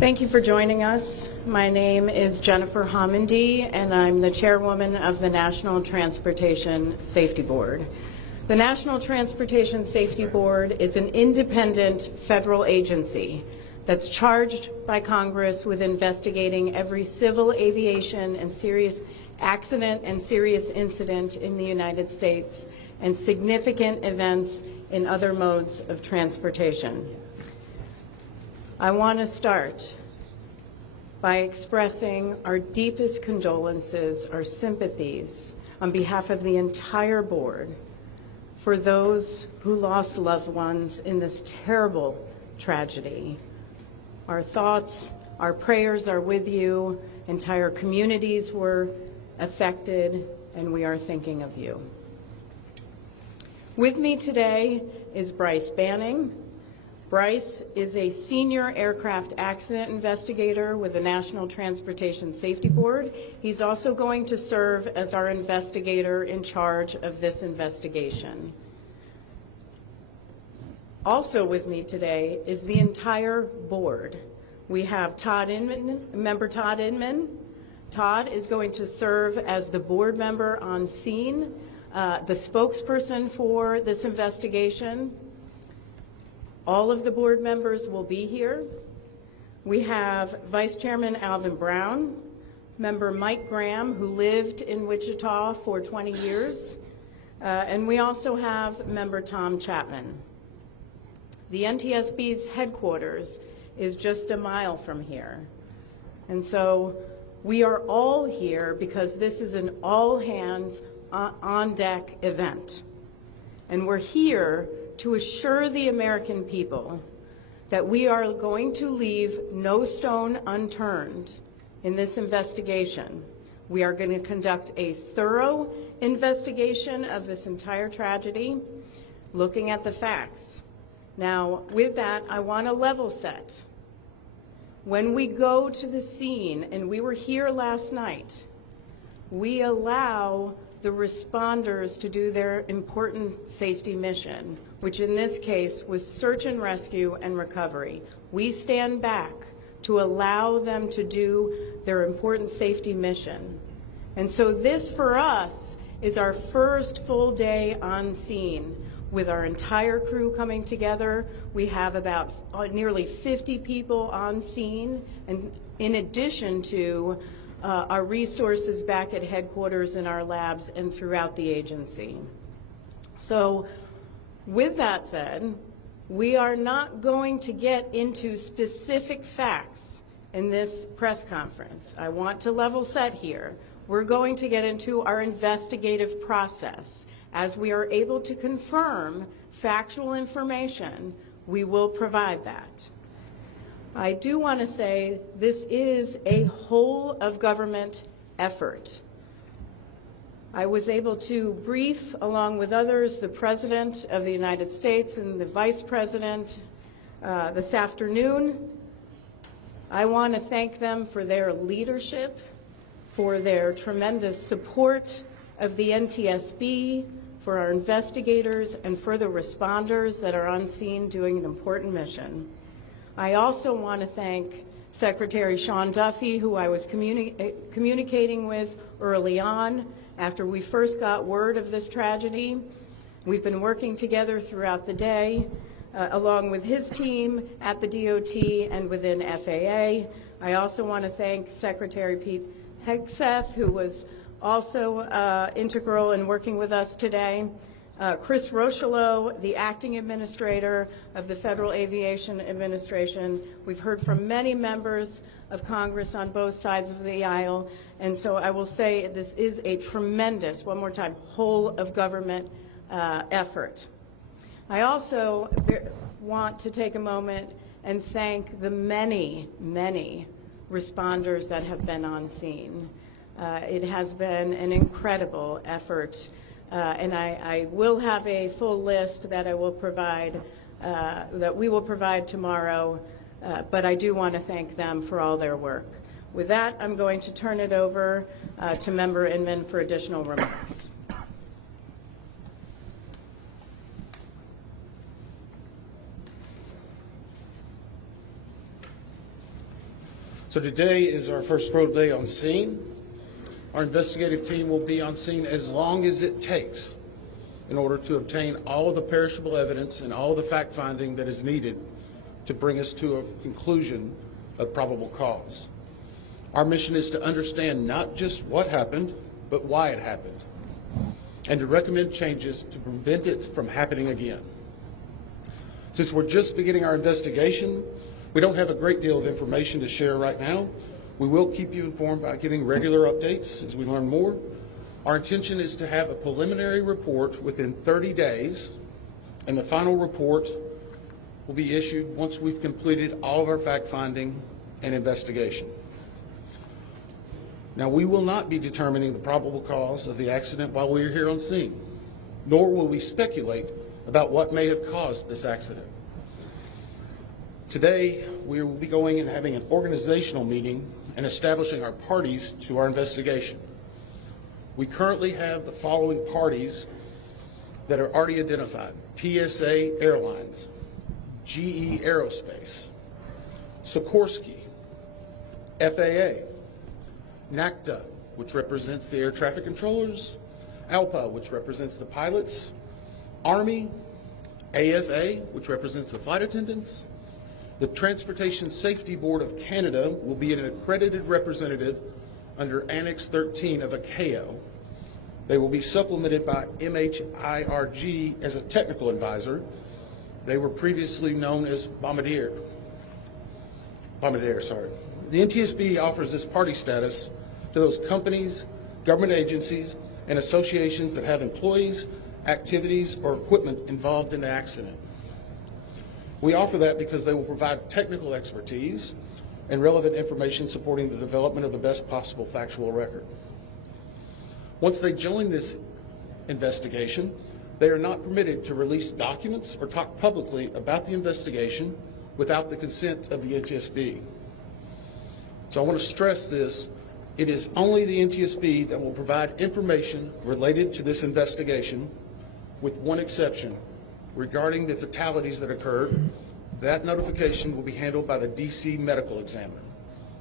Thank you for joining us. My name is Jennifer Homendy, and I'm the chairwoman of the National Transportation Safety Board. The National Transportation Safety Board is an independent federal agency that's charged by Congress with investigating every civil aviation and serious accident and serious incident in the United States and significant events in other modes of transportation. I want to start by expressing our deepest condolences, our sympathies on behalf of the entire board for those who lost loved ones in this terrible tragedy. Our thoughts, our prayers are with you. Entire communities were affected, and we are thinking of you. With me today is Bryce Banning. Bryce is a senior aircraft accident investigator with the National Transportation Safety Board. He's also going to serve as our investigator in charge of this investigation. Also with me today is the entire board. We have Todd Inman, member Todd Inman. Todd is going to serve as the board member on scene, the spokesperson for this investigation. All of the board members will be here. We have Vice Chairman Alvin Brown, member Mike Graham, who lived in Wichita for 20 years, and we also have member Tom Chapman. The NTSB's headquarters is just a mile from here, and so we are all here because this is an all-hands on-deck event, and we're here to assure the American people that we are going to leave no stone unturned in this investigation. We are going to conduct a thorough investigation of this entire tragedy, looking at the facts. Now, with that, I want to level set. When we go to the scene, and we were here last night, we allow the responders to do their important safety mission, which in this case was search and rescue and recovery. We stand back to allow them to do their important safety mission. And so this, for us, is our first full day on scene with our entire crew coming together. We have about nearly 50 people on scene, and in addition to our resources back at headquarters in our labs and throughout the agency. So with that said, we are not going to get into specific facts in this press conference. I want to level set here. We're going to get into our investigative process. As we are able to confirm factual information, we will provide that. I do want to say this is a whole of government effort. I was able to brief, along with others, the President of the United States and the Vice President this afternoon. I want to thank them for their leadership, for their tremendous support of the NTSB, for our investigators, and for the responders that are on scene doing an important mission. I also want to thank Secretary Sean Duffy, who I was communicating with early on after we first got word of this tragedy. We've been working together throughout the day, along with his team at the DOT and within FAA. I also want to thank Secretary Pete Hegseth, who was also integral in working with us today. Chris Rocheleau, the acting administrator of the Federal Aviation Administration. We've heard from many members of Congress on both sides of the aisle, and so I will say this is a tremendous, one more time, whole of government effort. I also want to take a moment and thank the many, many responders that have been on scene. It has been an incredible effort. And I will have a full list that I will provide, that we will provide tomorrow, but I do want to thank them for all their work. With that, I'm going to turn it over to Member Inman for additional remarks. So today is our first full day on scene. Our investigative team will be on scene as long as it takes in order to obtain all of the perishable evidence and all of the fact-finding that is needed to bring us to a conclusion of probable cause. Our mission is to understand not just what happened, but why it happened, and to recommend changes to prevent it from happening again. Since we're just beginning our investigation, we don't have a great deal of information to share right now. We will keep you informed by giving regular updates as we learn more. Our intention is to have a preliminary report within 30 days, and the final report will be issued once we've completed all of our fact-finding and investigation. Now, we will not be determining the probable cause of the accident while we are here on scene, nor will we speculate about what may have caused this accident. Today, we will be going and having an organizational meeting and establishing our parties to our investigation. We currently have the following parties that are already identified: PSA Airlines, GE Aerospace, Sikorsky, FAA, NACTA, which represents the air traffic controllers, ALPA, which represents the pilots, Army, AFA, which represents the flight attendants. The Transportation Safety Board of Canada will be an accredited representative under Annex 13 of ICAO. They will be supplemented by MHIRG as a technical advisor. They were previously known as Bombardier. The NTSB offers this party status to those companies, government agencies, and associations that have employees, activities, or equipment involved in the accident. We offer that because they will provide technical expertise and relevant information supporting the development of the best possible factual record. Once they join this investigation, they are not permitted to release documents or talk publicly about the investigation without the consent of the NTSB. So I want to stress this. It is only the NTSB that will provide information related to this investigation, with one exception. Regarding the fatalities that occurred, that notification will be handled by the DC medical examiner.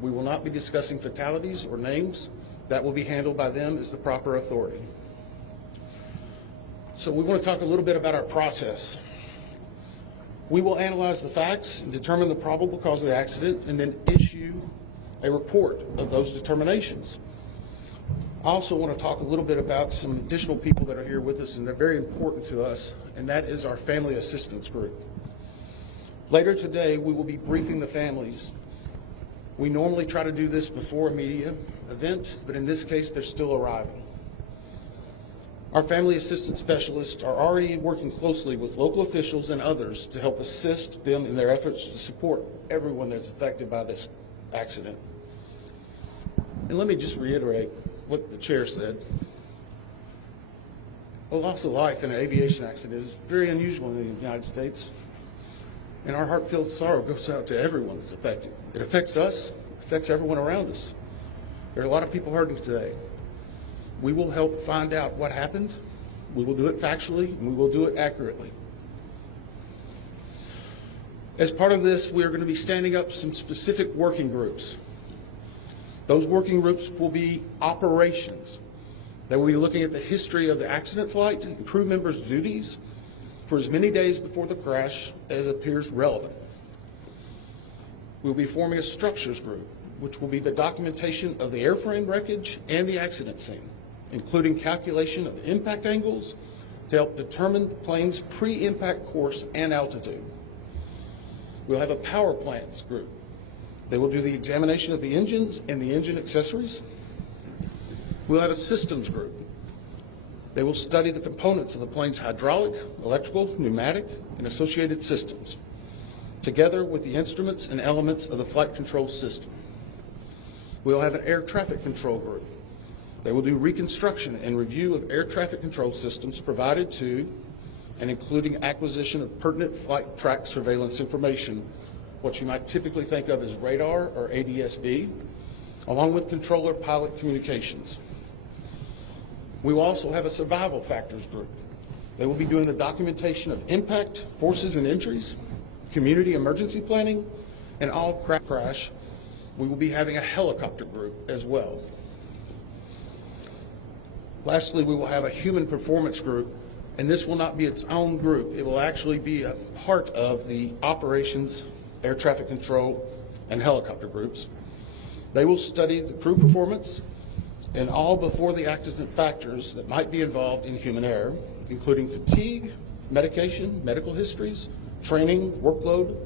We will not be discussing fatalities or names. That will be handled by them as the proper authority. So we want to talk a little bit about our process. We will analyze the facts and determine the probable cause of the accident, and then issue a report of those determinations. I also want to talk a little bit about some additional people that are here with us, and they're very important to us, and that is our family assistance group. Later today, we will be briefing the families. We normally try to do this before a media event, but in this case, they're still arriving. Our family assistance specialists are already working closely with local officials and others to help assist them in their efforts to support everyone that's affected by this accident. And let me just reiterate what the chair said. A loss of life in an aviation accident is very unusual in the United States, and our heartfelt sorrow goes out to everyone that's affected. It affects us, it affects everyone around us. There are a lot of people hurting today. We will help find out what happened. We will do it factually, and we will do it accurately. As part of this, we are going to be standing up some specific working groups. Those working groups will be operations. They will be looking at the history of the accident flight and crew members' duties for as many days before the crash as appears relevant. We will be forming a structures group, which will be the documentation of the airframe wreckage and the accident scene, including calculation of impact angles to help determine the plane's pre-impact course and altitude. We'll have a power plants group. They will do the examination of the engines and the engine accessories. We'll have a systems group. They will study the components of the plane's hydraulic, electrical, pneumatic, and associated systems, together with the instruments and elements of the flight control system. We'll have an air traffic control group. They will do reconstruction and review of air traffic control systems provided to and including acquisition of pertinent flight track surveillance information, what you might typically think of as radar or ADSB, along with controller pilot communications. We will also have a survival factors group. They will be doing the documentation of impact, forces and injuries, community emergency planning, and all crash We will be having a helicopter group as well. Lastly, we will have a human performance group, and this will not be its own group. It will actually be a part of the operations, air traffic control, and helicopter groups. They will study the crew performance and all before the accident factors that might be involved in human error, including fatigue, medication, medical histories, training, workload,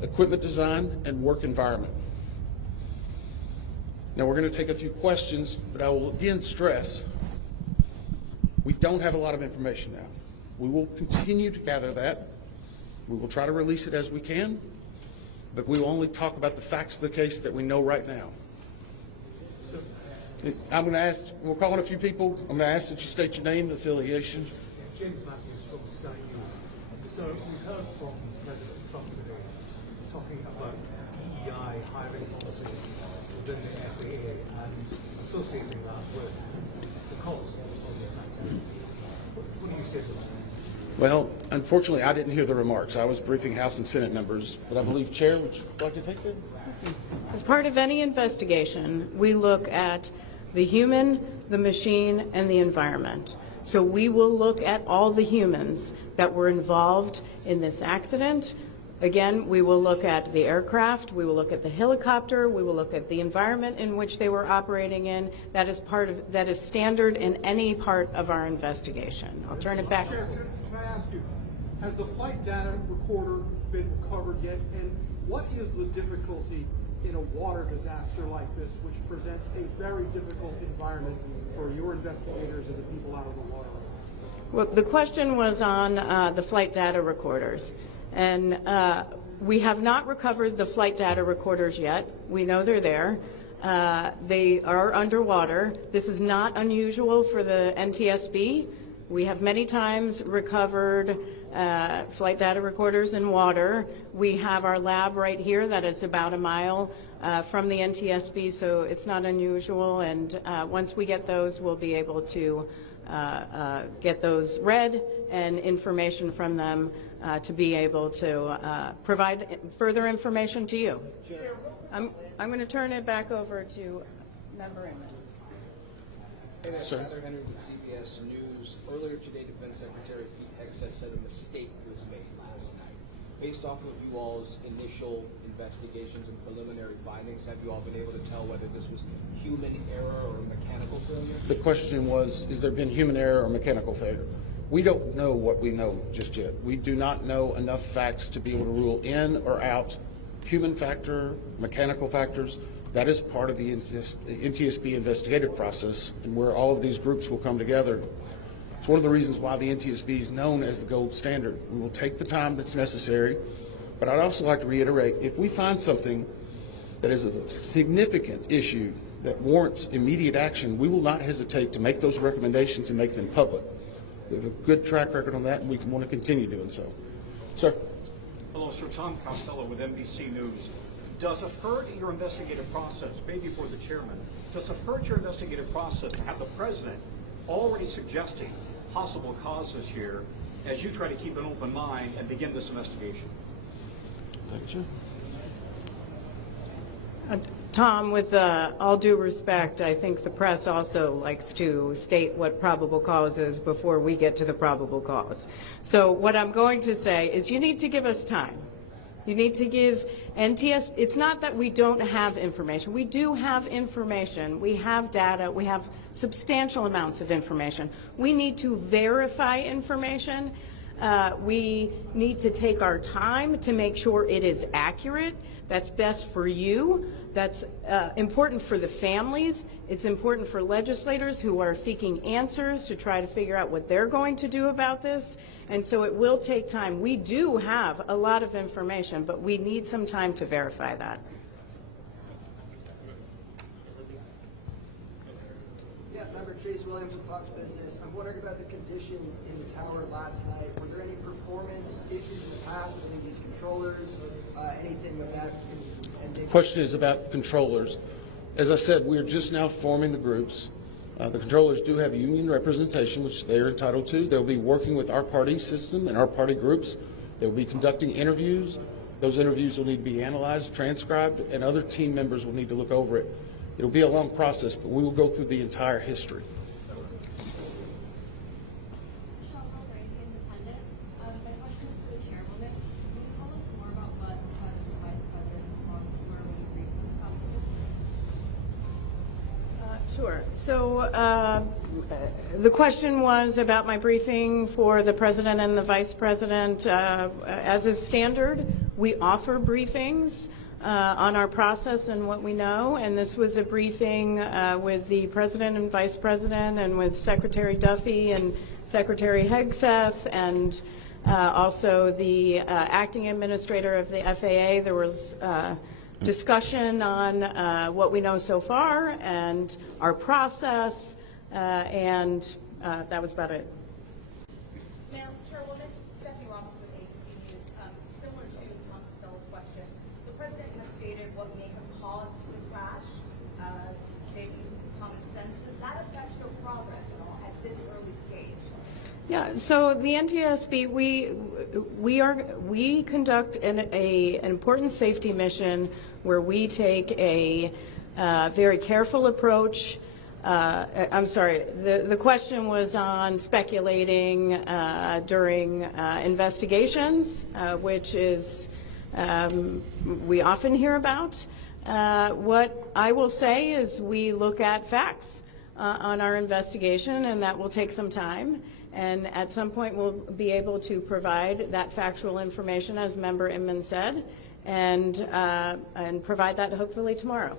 equipment design, and work environment. Now we're going to take a few questions, but I will again stress, we don't have a lot of information now. We will continue to gather that. We will try to release it as we can, but we will only talk about the facts of the case that we know right now. I'm going to ask, we'll call on a few people. I'm going to ask that you state your name and affiliation. James Matthews from the Sky News. So we heard from President Trump today talking about DEI hiring policies within the FAA and associating that with the cause of this accident. What do you say to that? Well, unfortunately, I didn't hear the remarks. I was briefing House and Senate members, but I believe, Chair, would you like to take that? As part of any investigation, we look at the human, the machine, and the environment. So we will look at all the humans that were involved in this accident. Again, we will look at the aircraft, we will look at the helicopter, we will look at the environment in which they were operating in. That is standard in any part of our investigation. I'll turn it back. Chair, can I ask you, has the flight data recorder been recovered yet? And what is the difficulty in a water disaster like this, which presents a very difficult environment for your investigators and the people out of the water? Well, the question was on the flight data recorders. And we have not recovered the flight data recorders yet. We know they're there. They are underwater. This is not unusual for the NTSB. We have many times recovered flight data recorders in water. We have our lab right here that is about a mile from the NTSB, so it's not unusual. And once we get those, we'll be able to get those read and information from them to be able to provide further information to you. I'm going to turn it back over to Member Inman. Sir. Heather Henry with CBS News. Earlier today, Defense Secretary Pete Hegseth said a mistake was made last night. Based off of you all's initial investigations and preliminary findings, have you all been able to tell whether this was human error or mechanical failure? The question was, is there been human error or mechanical failure? We don't know what we know just yet. We do not know enough facts to be able to rule in or out human factor, mechanical factors. That is part of the NTSB investigative process, and where all of these groups will come together. It's one of the reasons why the NTSB is known as the gold standard. We will take the time that's necessary, but I'd also like to reiterate, if we find something that is a significant issue that warrants immediate action, we will not hesitate to make those recommendations and make them public. We have a good track record on that, and we want to continue doing so. Sir. Hello, Sir. Tom Costello with NBC News. Does it hurt your investigative process, maybe for the chairman, does it hurt your investigative process to have the president already suggesting possible causes here as you try to keep an open mind and begin this investigation? Thank you. Tom, with all due respect, I think the press also likes to state what probable cause is before we get to the probable cause. So what I'm going to say is you need to give us time. You need to give NTSB, it's not that we don't have information. We do have information. We have data. We have substantial amounts of information. We need to verify information. We need to take our time to make sure it is accurate. That's best for you. That's important for the families. It's important for legislators who are seeking answers to try to figure out what they're going to do about this. And so it will take time. We do have a lot of information, but we need some time to verify that. Yeah, Member Chase Williams with Fox Business. I'm wondering about the conditions in the tower last night. Were there any performance issues in the past with any of these controllers, anything of that? The question is about controllers. As I said, we are just now forming the groups. The controllers do have union representation, which they are entitled to. They'll be working with our party system and our party groups. They'll be conducting interviews. Those interviews will need to be analyzed, transcribed, and other team members will need to look over it. It'll be a long process, but we will go through the entire history. Sure. So the question was about my briefing for the president and the vice president. As is standard, we offer briefings on our process and what we know, and this was a briefing with the president and vice president and with Secretary Duffy and Secretary Hegseth and also the acting administrator of the FAA. There was discussion on what we know so far and our process, and that was about it. Madam Chairwoman, Stephanie Ramos with ABC News. Similar to Tom Costello's question, the President has stated what may have caused the crash, stating common sense. Does that affect your progress at all at this early stage? Yeah, so the NTSB, we conduct an important safety mission where we take a very careful approach. I'm sorry, the question was on speculating during investigations, which is we often hear about. What I will say is we look at facts on our investigation, and that will take some time. And at some point, we'll be able to provide that factual information, as Member Inman said, and provide that hopefully tomorrow.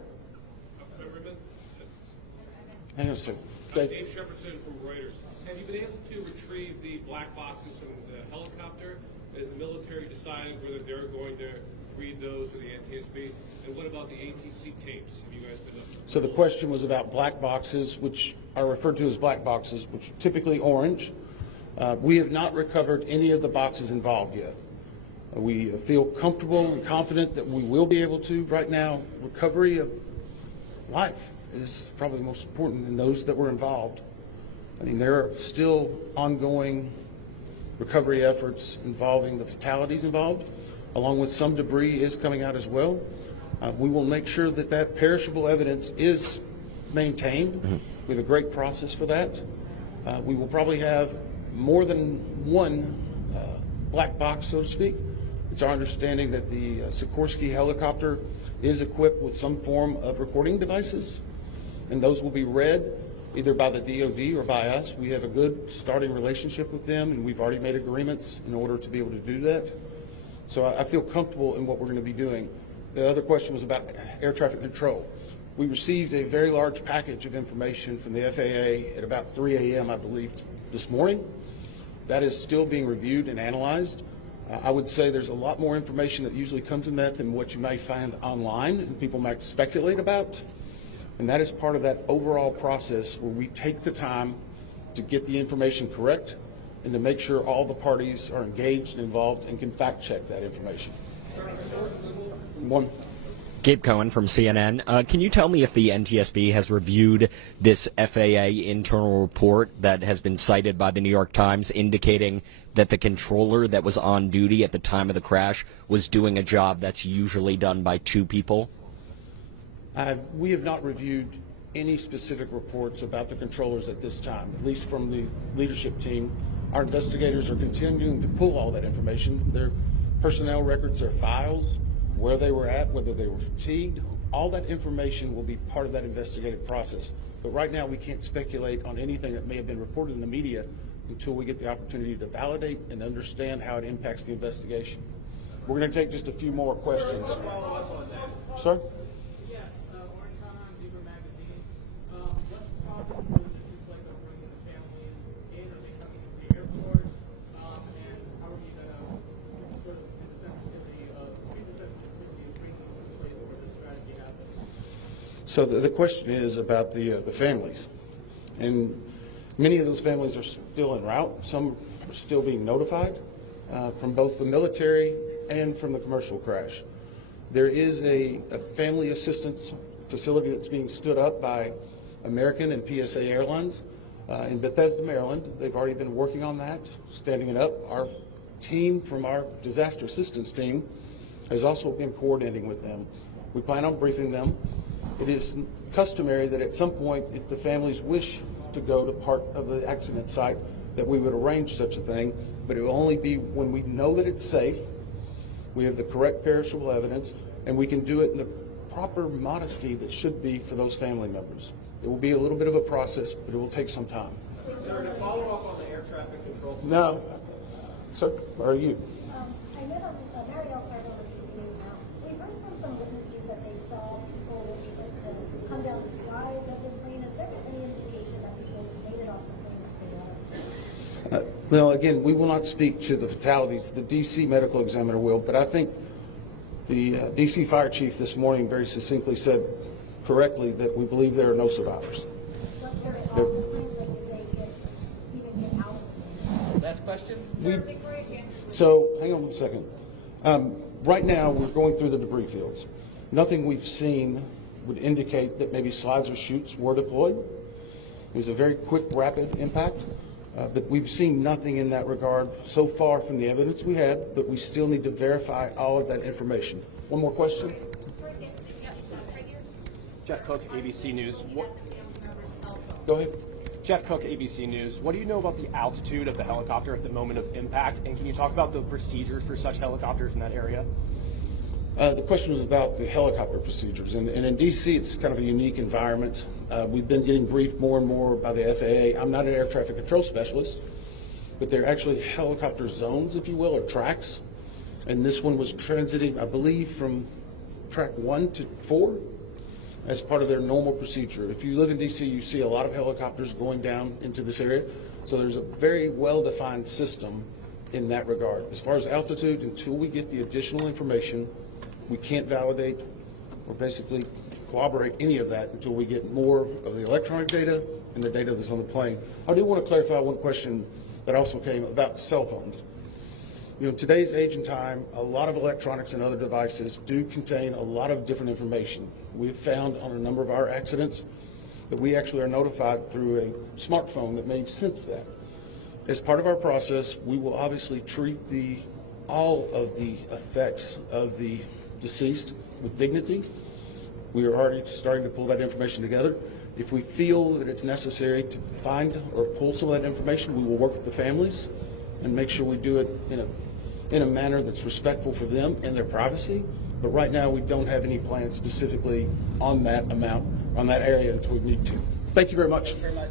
Hang on a second. Dave Shepardson from Reuters. Have you been able to retrieve the black boxes from the helicopter? Is the military deciding whether they're going to read those to the NTSB? And what about the ATC tapes? Have you guys been up? So the question was about black boxes, which are referred to as black boxes, which are typically orange. We have not recovered any of the boxes involved yet. We feel comfortable and confident that we will be able to. Right now, recovery of life is probably most important in those that were involved. I mean, there are still ongoing recovery efforts involving the fatalities involved, along with some debris is coming out as well. We will make sure that that perishable evidence is maintained. We have a great process for that. We will probably have more than one black box, so to speak. It's our understanding that the Sikorsky helicopter is equipped with some form of recording devices, and those will be read either by the DoD or by us. We have a good starting relationship with them, and we've already made agreements in order to be able to do that. So I feel comfortable in what we're going to be doing. The other question was about air traffic control. We received a very large package of information from the FAA at about 3 a.m., I believe, this morning. That is still being reviewed and analyzed. I would say there's a lot more information that usually comes in that than what you may find online and people might speculate about. And that is part of that overall process where we take the time to get the information correct and to make sure all the parties are engaged and involved and can fact check that information. One. Gabe Cohen from CNN. Can you tell me if the NTSB has reviewed this FAA internal report that has been cited by the New York Times indicating that the controller that was on duty at the time of the crash was doing a job that's usually done by two people? We have not reviewed any specific reports about the controllers at this time, at least from the leadership team. Our investigators are continuing to pull all that information. Their personnel records, their files, where they were at, whether they were fatigued, all that information will be part of that investigative process. But right now we can't speculate on anything that may have been reported in the media until we get the opportunity to validate and understand how it impacts the investigation. We're going to take just a few more questions. Sir? Yes, Orange County Zebra Magazine. What's the problem with issues like bringing the families in? Are they coming to the airport? And how are you going to sort of treat the sensitivity of bringing them to the place where this tragedy happened? So the question is about the families. And many of those families are still en route. Some are still being notified from both the military and from the commercial crash. There is a family assistance facility that's being stood up by American and PSA Airlines in Bethesda, Maryland. They've already been working on that, standing it up. Our team from our disaster assistance team has also been coordinating with them. We plan on briefing them. It is customary that at some point, if the families wish to go to part of the accident site, that we would arrange such a thing, but it will only be when we know that it's safe, we have the correct perishable evidence, and we can do it in the proper modesty that should be for those family members. It will be a little bit of a process, but it will take some time. Sir, to follow up on the air traffic control. No. Sir, or are you? I know that Marielle Cardinal with ABC News now. We've heard from some witnesses that they saw people come down the slides of the plane. Is there any indication that people made it off the plane? Well, again, we will not speak to the fatalities. The D.C. medical examiner will, but I think the D.C. fire chief this morning very succinctly said correctly that we believe there are no survivors. Let's hear it off the plane, like did they even get out? Last question. So, hang on one second. Right now, we're going through the debris fields. Nothing we've seen would indicate that maybe slides or chutes were deployed. It was a very quick, rapid impact, but we've seen nothing in that regard so far from the evidence we had, but we still need to verify all of that information. One more question? Jeff Cook, ABC News. Go ahead. Jeff Cook, ABC News. What do you know about the altitude of the helicopter at the moment of impact? And can you talk about the procedures for such helicopters in that area? The question was about the helicopter procedures. And in D.C., it's kind of a unique environment. We've been getting briefed more and more by the FAA. I'm not an air traffic control specialist, but they're actually helicopter zones, if you will, or tracks. And this one was transiting, I believe, from track 1 to 4 as part of their normal procedure. If you live in D.C., you see a lot of helicopters going down into this area. So there's a very well-defined system in that regard. As far as altitude, until we get the additional information, we can't validate or basically corroborate any of that until we get more of the electronic data and the data that's on the plane. I do want to clarify one question that also came about cell phones. You know, in today's age and time, a lot of electronics and other devices do contain a lot of different information. We've found on a number of our accidents that we actually are notified through a smartphone that may sense that. As part of our process, we will obviously treat all of the effects of the deceased with dignity. We are already starting to pull that information together. If we feel that it's necessary to find or pull some of that information, we will work with the families and make sure we do it in a manner that's respectful for them and their privacy. But right now, we don't have any plans specifically on that amount, on that area until we need to. Thank you very much. Thank you very much.